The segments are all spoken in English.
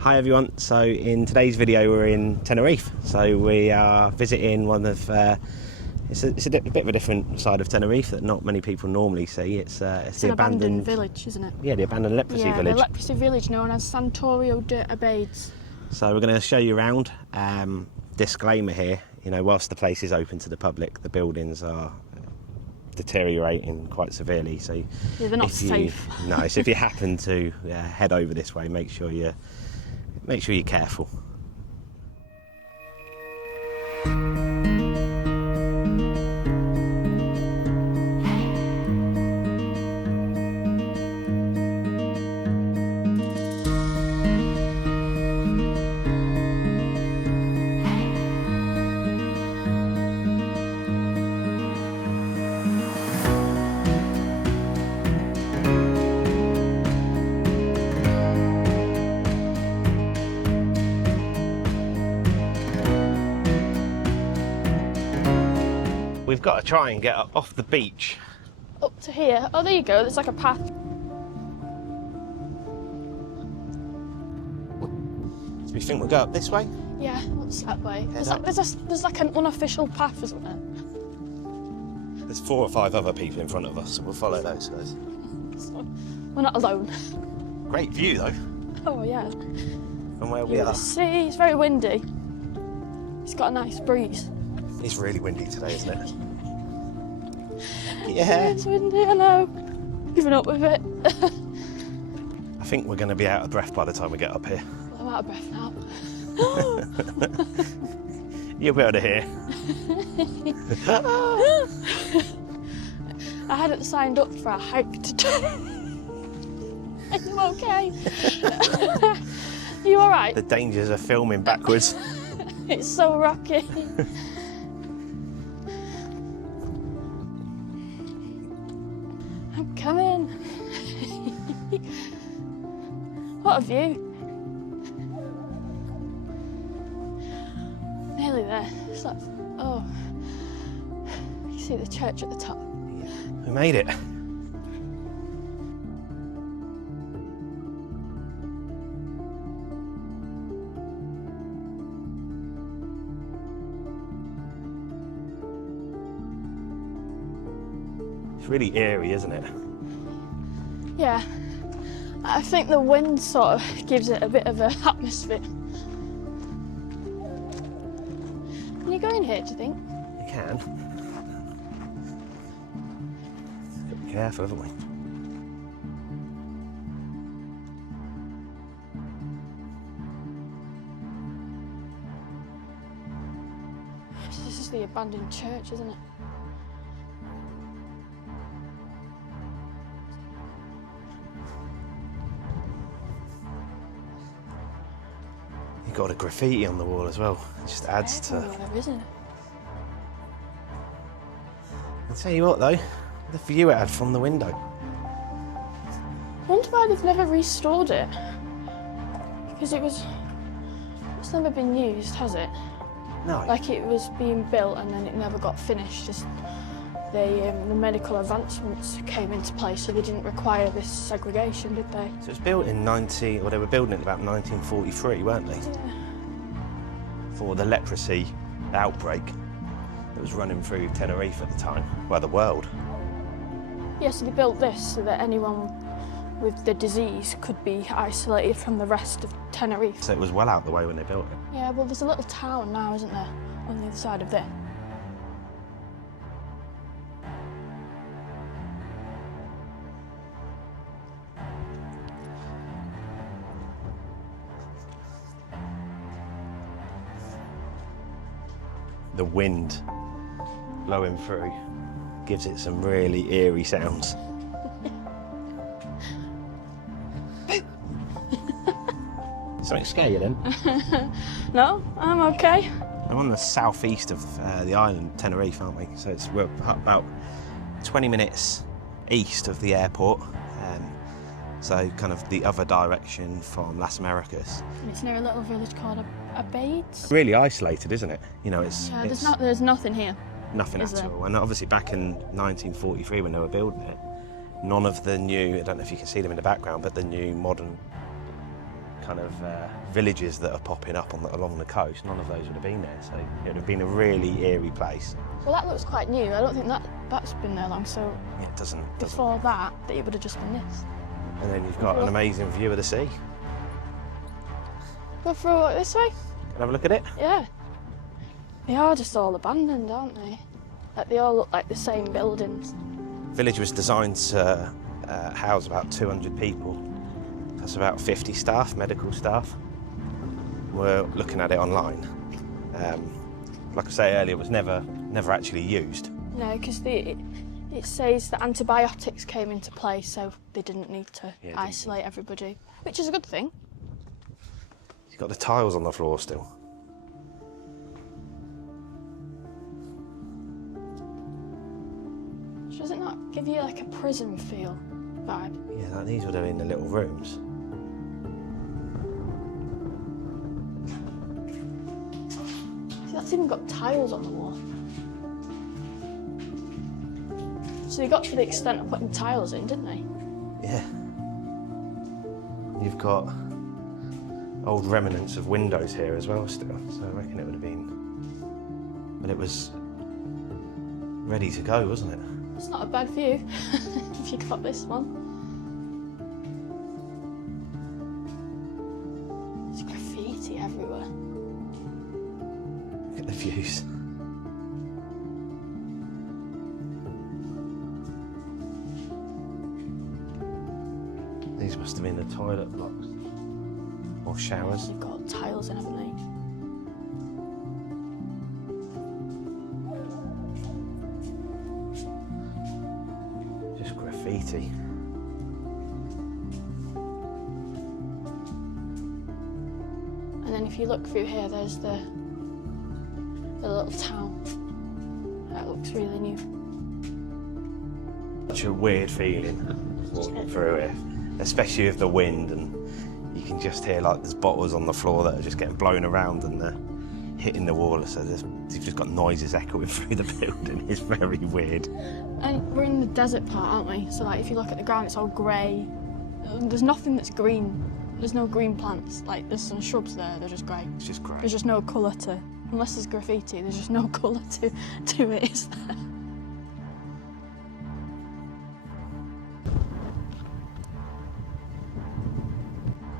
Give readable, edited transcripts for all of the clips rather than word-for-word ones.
Hi everyone, so in today's video we're in Tenerife. So we are visiting one of, it's a bit of a different side of Tenerife that not many people normally see. It's the abandoned village, isn't it? Yeah, the abandoned leprosy village. Yeah, the leprosy village known as Sanatorio de Abades. So we're going to show you around. Disclaimer here, you know, whilst the place is open to the public, the buildings are deteriorating quite severely. So yeah, they're not safe. No, so if you happen to head over this way, make sure you're careful. We've got to try and get off the beach. Up to here. Oh, there you go. There's like a path. Do we think we'll go up this way? Yeah, what's that way? There's like an unofficial path, isn't there? There's 4 or 5 other people in front of us, so we'll follow those guys. So, we're not alone. Great view though. Oh yeah. From where we are. The sea. It's very windy. It's got a nice breeze. It's really windy today, isn't it? Yeah, it's windy, I know. Giving up with it. I think we're going to be out of breath by the time we get up here. Well, I'm out of breath now. You'll be able to hear. I hadn't signed up for a hike today. Are you okay? Are you alright? The dangers of filming backwards. It's so rocky. I'm coming. What a view. Nearly there. It's like, oh. You see the church at the top. We made it. It's really eerie, isn't it? Yeah. I think the wind sort of gives it a bit of an atmosphere. Can you go in here, do you think? You can. Got to be careful, haven't we? This is the abandoned church, isn't it? You've got a graffiti on the wall as well. It just adds to... Everywhere, isn't it? I'll tell you what though, the view it had from the window. I wonder why they've never restored it. Because it's never been used, has it? No. Like it was being built and then it never got finished. Just the medical advancements came into place, so they didn't require this segregation, did they? So it was built in they were building it about 1943, weren't they? Yeah. For the leprosy outbreak that was running through Tenerife at the time, well, the world. Yeah, so they built this so that anyone with the disease could be isolated from the rest of Tenerife. So it was well out the way when they built it. Yeah, well, there's a little town now, isn't there, on the other side of there. The wind blowing through gives it some really eerie sounds. Something scare you then? No, I'm okay. We're on the southeast of the island, Tenerife, aren't we? So we're about 20 minutes east of the airport. So kind of the other direction from Las Americas. And it's near a little village called Abades. Really isolated, isn't it? You know, Yeah, there's nothing here. Nothing at all. And obviously back in 1943 when they were building it, none of the new, I don't know if you can see them in the background, but the new modern kind of villages that are popping up along the coast, none of those would have been there. So it would have been a really eerie place. Well, that looks quite new. I don't think that's been there long, so Yeah, it doesn't. before that it would have just been this. And then you've got an amazing view of the sea. Go through it this way? Can I have a look at it? Yeah. They are just all abandoned, aren't they? Like, they all look like the same buildings. The village was designed to house about 200 people. That's about 50 staff, medical staff. We're looking at it online. Like I say earlier, it was never actually used. No, because it says that antibiotics came into play, so they didn't need to isolate everybody, which is a good thing. You've got the tiles on the floor still. Does it not give you like a prison feel vibe? Yeah, like these would have been the little rooms. See, that's even got tiles on the wall. So they got to the extent of putting tiles in, didn't they? Yeah. You've got old remnants of windows here as well still, so I reckon it would have been... But it was ready to go, wasn't it? It's not a bad view, if you got this one. There's graffiti everywhere. Look at the views. These must have been the toilet blocks. Or showers. They've got tiles in, haven't they? Just graffiti. And then if you look through here, there's the little town. That looks really new. Such a weird feeling walking through it, especially with the wind, and you can just hear like there's bottles on the floor that are just getting blown around and they're hitting the wall, so you've just got noises echoing through the building. It's very weird. And we're in the desert part, aren't we? So like if you look at the ground, it's all grey. There's nothing that's green. There's no green plants. Like there's some shrubs there, they're just grey. It's just grey. There's just no colour to, unless there's graffiti, there's just no colour to it, is there?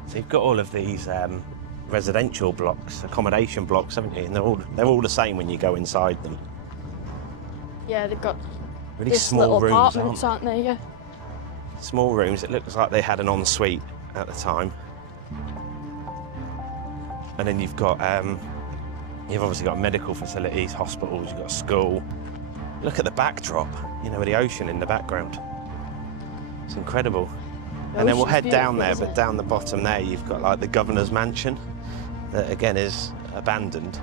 So you've got all of these residential blocks, accommodation blocks, haven't you? And they're all the same when you go inside them. Yeah, they've got Really this small little rooms, apartments, aren't they? Yeah. Small rooms. It looks like they had an ensuite at the time. And then you've obviously got medical facilities, hospitals, you've got a school. Look at the backdrop, you know, with the ocean in the background. It's incredible. And then we'll head down there, but down the bottom there you've got like the governor's mansion that again is abandoned.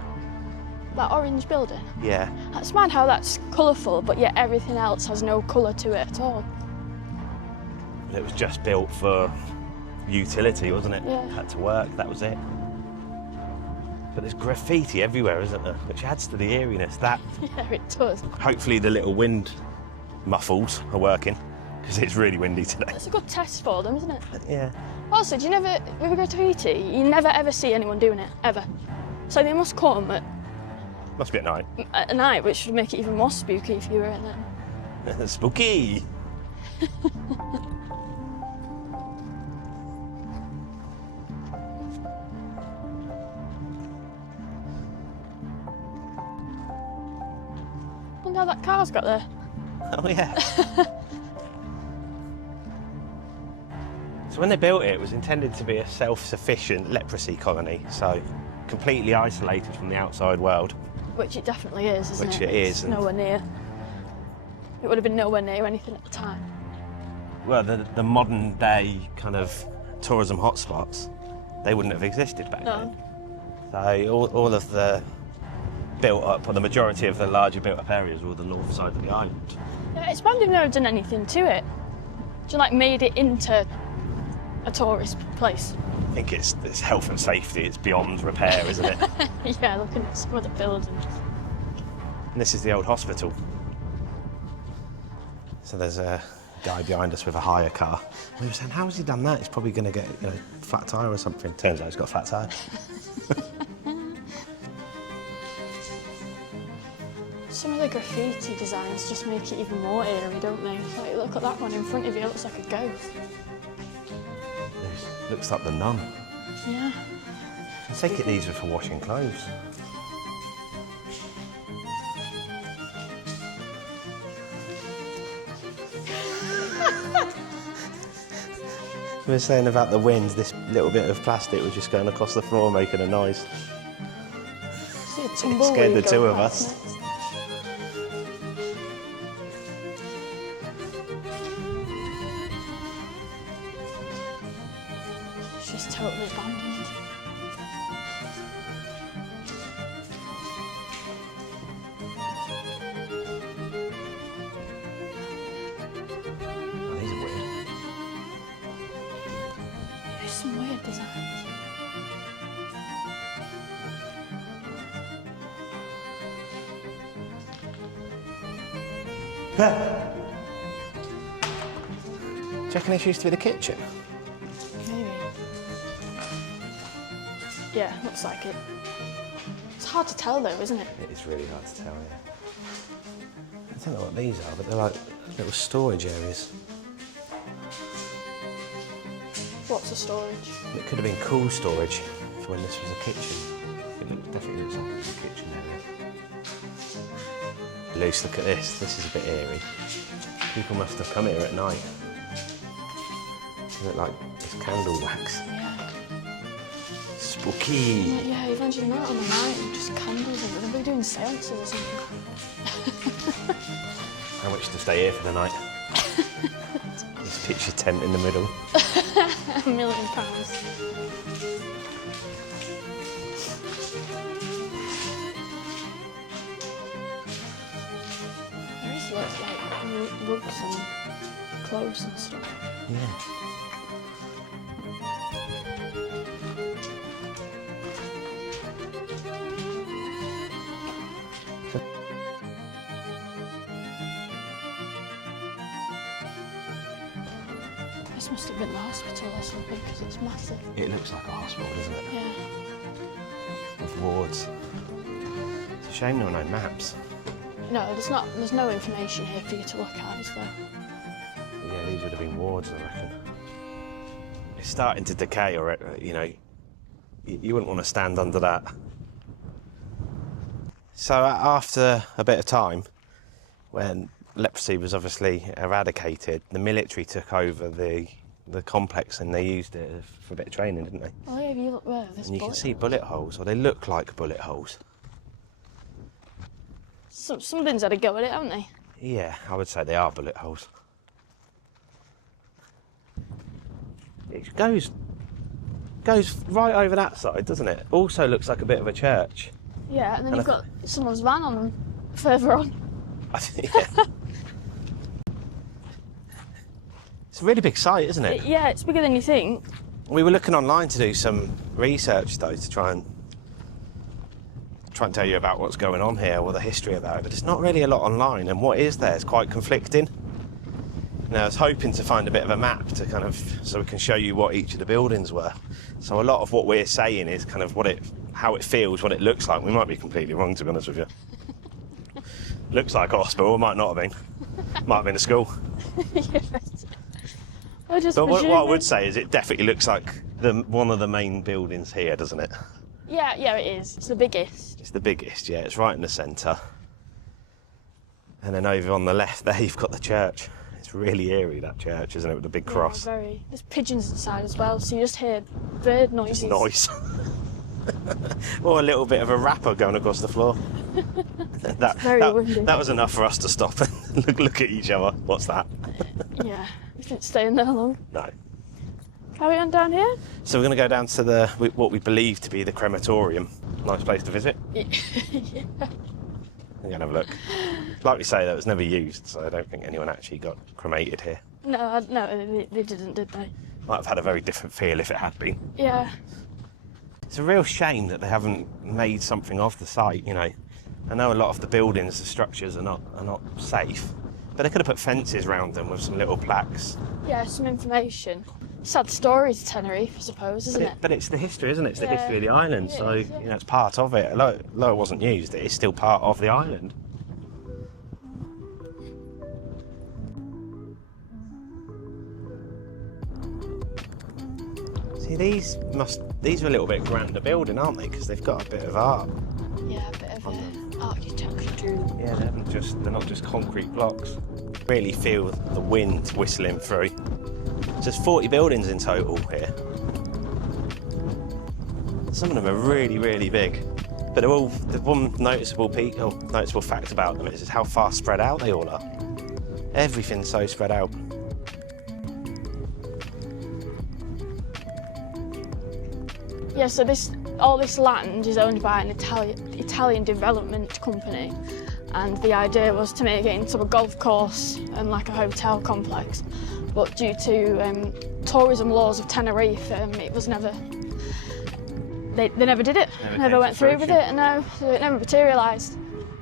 That orange building? Yeah. That's mad how that's colourful, but yet everything else has no colour to it at all. But it was just built for utility, wasn't it? Yeah. Had to work, that was it. But there's graffiti everywhere, isn't there? Which adds to the eeriness. That, Yeah, it does. hopefully the little wind muffles are working, because it's really windy today. It's a good test for them, isn't it? Yeah. Also, with graffiti, you never ever see anyone doing it, ever. So they must come Must be at night. at night, which would make it even more spooky if you were in there. Spooky! Look how that car's got there. Oh yeah. So when they built it, it was intended to be a self-sufficient leprosy colony, so completely isolated from the outside world. Which it definitely is, isn't it? Which it is. It's nowhere near. It would have been nowhere near anything at the time. Well, the modern day kind of tourism hotspots, they wouldn't have existed back then. So all of the built up, or the majority of the larger built up areas were the north side of the island. Yeah, it's bad they've never done anything to it. Just like made it into a tourist place. I think it's health and safety, it's beyond repair, isn't it? Yeah, looking at some of the buildings. And this is the old hospital. So there's a guy behind us with a hire car. And we were saying, how has he done that? He's probably going to get a flat tyre or something. Turns out he's got a flat tyre. Some of the graffiti designs just make it even more eerie, don't they? Like, look at that one in front of you, it looks like a ghost. It looks like the Nun. Yeah. I think it needs it for washing clothes. We were saying about the wind, this little bit of plastic was just going across the floor making a noise. It scared the two of us. It's just totally abandoned. Oh, these are weird. There's some weird designs. Do you reckon this used to be the kitchen? Maybe. Yeah, looks like it. It's hard to tell though, isn't it? It is really hard to tell, yeah. I don't know what these are, but they're like little storage areas. Lots of storage. It could have been cool storage for when this was a kitchen. It definitely looks like it was a kitchen area. Luce, look at this. This is a bit eerie. People must have come here at night. They look like it's candle wax. Yeah. Spooky. Yeah, imagine that on the night and just candles and they'll be doing seances or something. How much to stay here for the night? Just pitch your tent in the middle. £1 million. There is lots of like rugs and clothes and stuff. Yeah. This must have been the hospital or something because it's massive. It looks like a hospital, doesn't it? Yeah. With wards. It's a shame there are no maps. No, there's no information here for you to look at, is there? Yeah, these would have been wards, I reckon. It's starting to decay, or you know, you wouldn't want to stand under that. So after a bit of time, when leprosy was obviously eradicated, the military took over the complex and they used it for a bit of training, didn't they? Oh yeah, if you look there, there's And you can bullet see holes. bullet holes, or they look like bullet holes. Something's had a go at it, haven't they? Yeah, I would say they are bullet holes. It goes right over that side, doesn't it? Also looks like a bit of a church. Yeah, and then you've got someone's van on further on. I think, yeah. It's a really big site, isn't it? Yeah, it's bigger than you think. We were looking online to do some research, though, to try and tell you about what's going on here, or the history about it, but there's not really a lot online, and what is there is quite conflicting. Now, I was hoping to find a bit of a map to kind of, so we can show you what each of the buildings were. So a lot of what we're saying is kind of how it feels, what it looks like. We might be completely wrong, to be honest with you. Looks like a hospital, it might not have been. Might have been a school. Yes. I just But what I presume would say is it definitely looks like one of the main buildings here, doesn't it? Yeah, it is. It's the biggest. It's the biggest, yeah. It's right in the centre. And then over on the left there, you've got the church. It's really eerie, that church, isn't it, with the big cross? Yeah, very. There's pigeons inside as well, so you just hear bird noises. Just noise. Or a little bit of a wrapper going across the floor. Very windy. That was enough for us to stop and look at each other. What's that? Yeah, we didn't stay in there long. No. Carry on down here? So we're going to go down to what we believe to be the crematorium. Nice place to visit. Yeah. We're going to have a look. Like we say, that was never used, so I don't think anyone actually got cremated here. No, they didn't, did they? Might have had a very different feel if it had been. Yeah. It's a real shame that they haven't made something of the site, you know. I know a lot of the buildings, the structures are not safe, But they could have put fences around them with some little plaques. Yeah, some information. Sad stories, Tenerife, I suppose, isn't it? But it's the history, isn't it? It's the history of the island, Yeah, so yeah. you know it's part of it. Although it wasn't used, it is still part of the island. See, these are a little bit grander building, aren't they? Because they've got a bit of art. Yeah, a bit of architecture too. Yeah, they're not just concrete blocks. Really feel the wind whistling through. So there's 40 buildings in total here. Some of them are really, really big. But they're all, the one noticeable fact about them is how far spread out they all are. Everything's so spread out. Yeah, so all this land is owned by an Italian development company, and the idea was to make it into a golf course and like a hotel complex. But due to tourism laws of Tenerife, it was never. They never did it. Never went through with it. No, so it never materialised,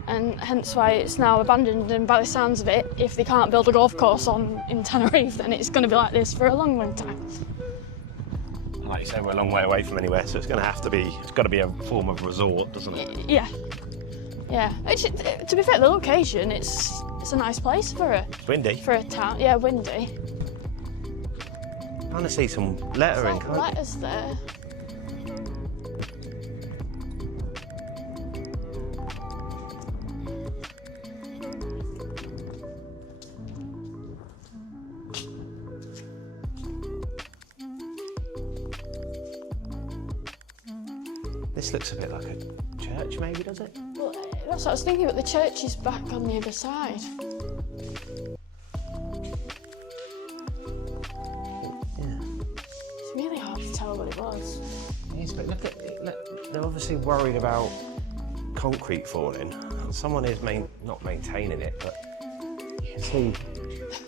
and hence why it's now abandoned. And by the sounds of it, if they can't build a golf course in Tenerife, then it's going to be like this for a long, long time. Like you say, we're a long way away from anywhere, so it's going to have to be. It's got to be a form of resort, doesn't it? Yeah, yeah. To be fair, the location it's a nice place for a Windy. for a town. Yeah, windy. I want to see some lettering. There's like letters there. This looks a bit like a church, maybe, does it? Well, that's what I was thinking, but the church is back on the other side. Yeah. It's really hard to tell what it was. Yes, but look, they're obviously worried about concrete falling. Someone is not maintaining it, but you can see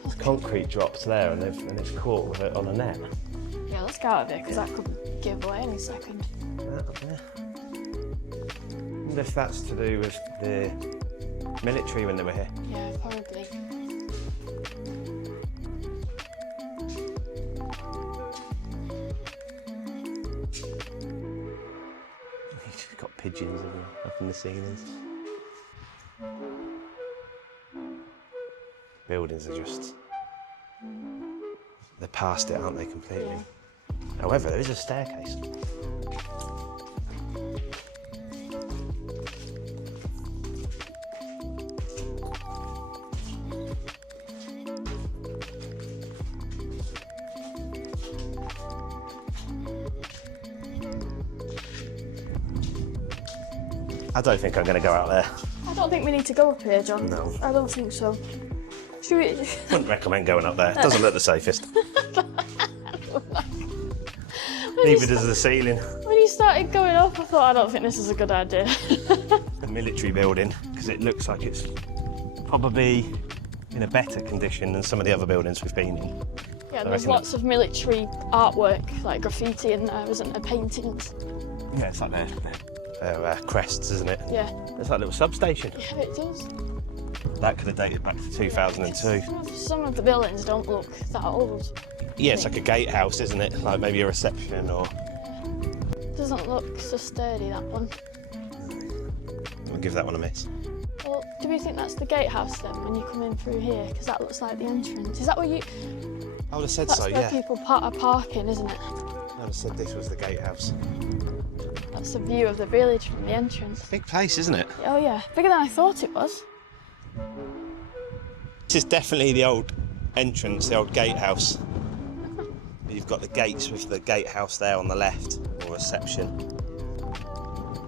the concrete drops there, and it's caught with it on a net. Yeah, let's get out of here, because that could give way any second. Yeah. I wonder if that's to do with the military when they were here. Yeah, probably. You've got pigeons up in the ceilings. Buildings are just... they're past it, aren't they, completely? Yeah. However, there is a staircase. I don't think I'm going to go out there. I don't think we need to go up here, John. No. I don't think so. Should we... Wouldn't recommend going up there. It doesn't look the safest. Neither does the ceiling. When you started going up, I thought, I don't think this is a good idea. The military building, because it looks like it's probably in a better condition than some of the other buildings we've been in. Yeah, there's lots of military artwork, like graffiti in there, isn't there? Paintings. Yeah, it's like their crests, isn't it? Yeah. It's like a little substation. Yeah, it does. That could have dated back to 2002. Some of the buildings don't look that old. Yeah, it's like a gatehouse, isn't it? Like maybe a reception or... Doesn't look so sturdy, that one. I'll give that one a miss. Well, do we think that's the gatehouse then, when you come in through here? Because that looks like the entrance. Is that where you... I would have said that's so, where yeah. people are parking, isn't it? I would have said this was the gatehouse. That's the view of the village from the entrance. Big place, isn't it? Oh yeah, bigger than I thought it was. This is definitely the old entrance, the old gatehouse. You've got the gates with the gatehouse there on the left, or reception.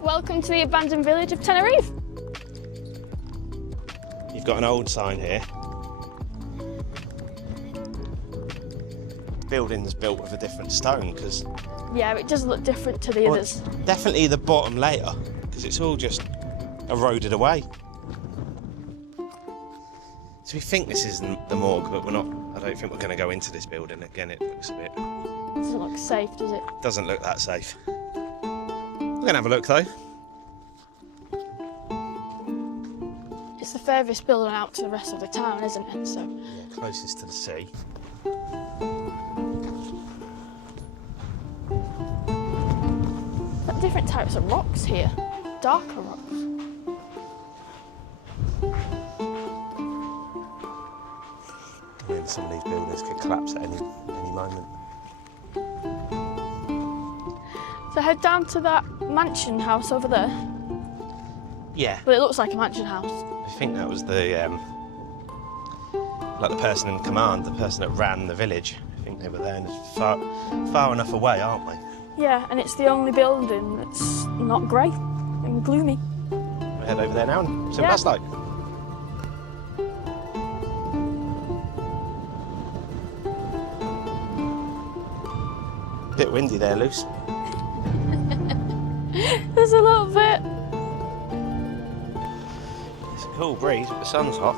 Welcome to the abandoned village of Tenerife. You've got an old sign here. Building's built with a different stone, because... Yeah, it does look different to the others. Definitely the bottom layer, because it's all just eroded away. So we think this is the morgue, but we're not. I don't think we're going to go into this building again. It looks a bit... Doesn't look safe, does it? Doesn't look that safe. We're going to have a look though. it's the furthest building out to the rest of the town, isn't it? So Yeah, closest to the sea. different types of rocks here, darker rocks. I mean, some of these buildings could collapse at any moment. So head down to that mansion house over there. Yeah. But it looks like a mansion house. I think that was the like the person in command, the person that ran the village. I think they were there, and it's far enough away, aren't we? Yeah, and it's the only building that's not grey and gloomy. We'll head over there now and see what Yeah. that's like. Bit windy there, Luce. There's a little bit. It's a cool breeze, but the sun's hot.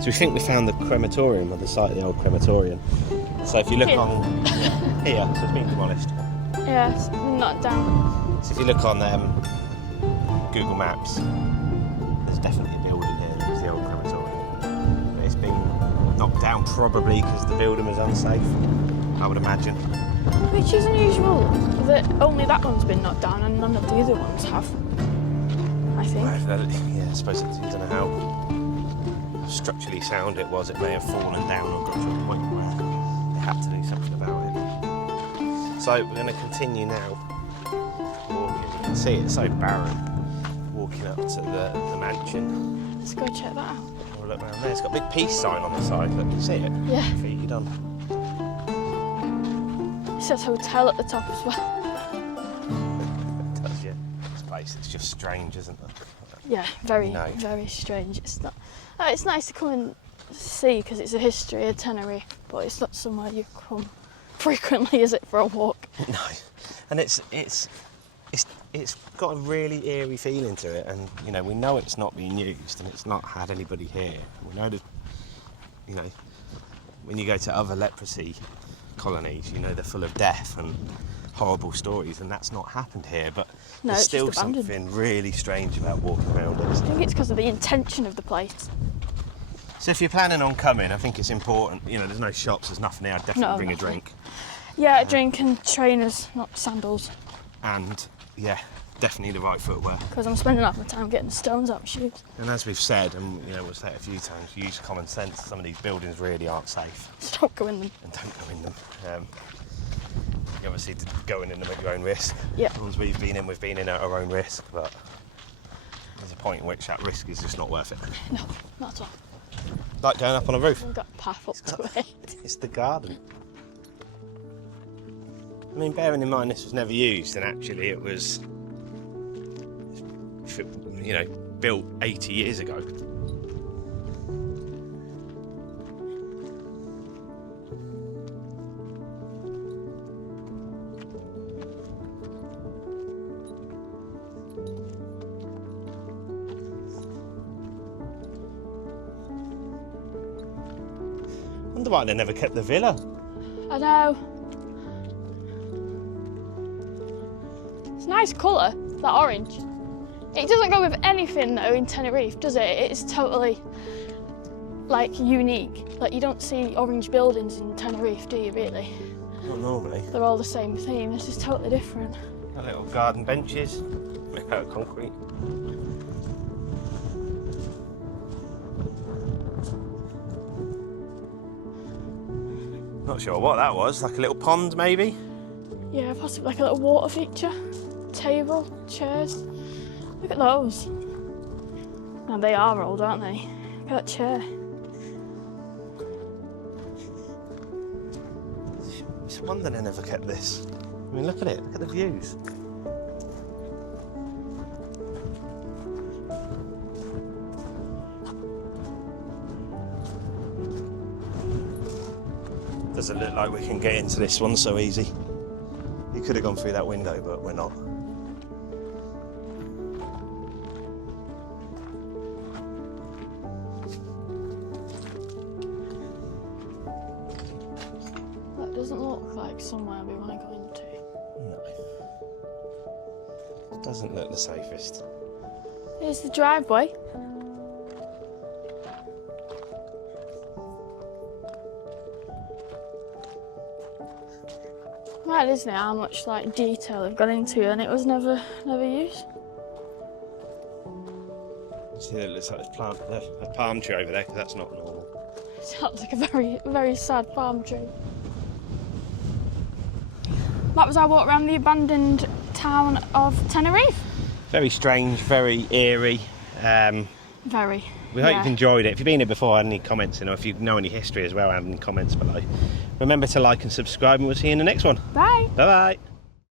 So we think we found the crematorium, or the site of the old crematorium. So if you look Here. on here, so it's been demolished. Yeah, it's knocked down. So if you look on Google Maps, there's definitely a building here that was the old crematorium. But it's been knocked down probably because the building was unsafe, I would imagine. Which is unusual, that only that one's been knocked down and none of the other ones have, I think. Yeah, I suppose I don't know how structurally sound it was. It may have fallen down or got to a point where they had to do something about it. So we're going to continue now walking. You can see it's so barren, walking up to the mansion. Let's go check that out. We'll look around there. It's got a big peace sign on the side. Look, you see it? Yeah. Feed on. It says hotel at the top as well. It does, yeah. This place, it's just strange, isn't it? Yeah, very, No. very strange. It's not. It's nice to come and see because it's a history of Tenerife, but it's not somewhere you come frequently, is it, for a walk? No, and it's got a really eerie feeling to it, and you know we know it's not being used, and it's not had anybody here. We know that, you know, when you go to other leprosy colonies, you know they're full of death and horrible stories, and that's not happened here. But No, there's it's still just abandoned. something really strange about walking around it. I think it's because of the intention of the place. So if you're planning on coming, I think it's important. You know, there's no shops, there's nothing here. I'd definitely No, bring a nothing. drink. Yeah, a drink and trainers, not sandals, And yeah, definitely the right footwear. because I'm spending half my time getting the stones out of my shoes. And as we've said, and you know we'll say it a few times, use common sense. Some of these buildings really aren't safe, Stop going them. and don't go in them. You obviously go in them at your own risk. Yeah. The ones we've been in at our own risk, but there's a point in which that risk is just not worth it. No, not at all. Like going up on a roof. We've got a path up to it. It's the garden. I mean, bearing in mind this was never used, and actually it was, you know, built 80 years ago. Wonder why they never kept the villa. I know. It's a nice colour, that orange. It doesn't go with anything though in Tenerife, does it? It's totally like unique. Like you don't see orange buildings in Tenerife, do you really? Not normally. They're all the same theme. This is totally different. Got little garden benches made out of concrete. Not sure what that was, like a little pond maybe? Yeah, possibly like a little water feature. Table, chairs. Look at those. Now they are old, aren't they? Look at that chair. It's a wonder they never kept this. I mean, look at it, look at the views. Doesn't look like we can get into this one so easy. You could have gone through that window, but we're not. That doesn't look like somewhere we want to go into. No. Doesn't look the safest. Here's the driveway. Right, isn't it? How much like detail they've gone into, and it was never used. See, it looks like a palm tree over there, because that's not normal. It sounds like a very sad palm tree. That was our walk around the abandoned town of Tenerife. Very strange, very eerie. Very. We hope you've enjoyed it. If you've been here before, add any comments in, or if you know any history as well, add any comments below. Remember to like and subscribe, and we'll see you in the next one. Bye. Bye bye.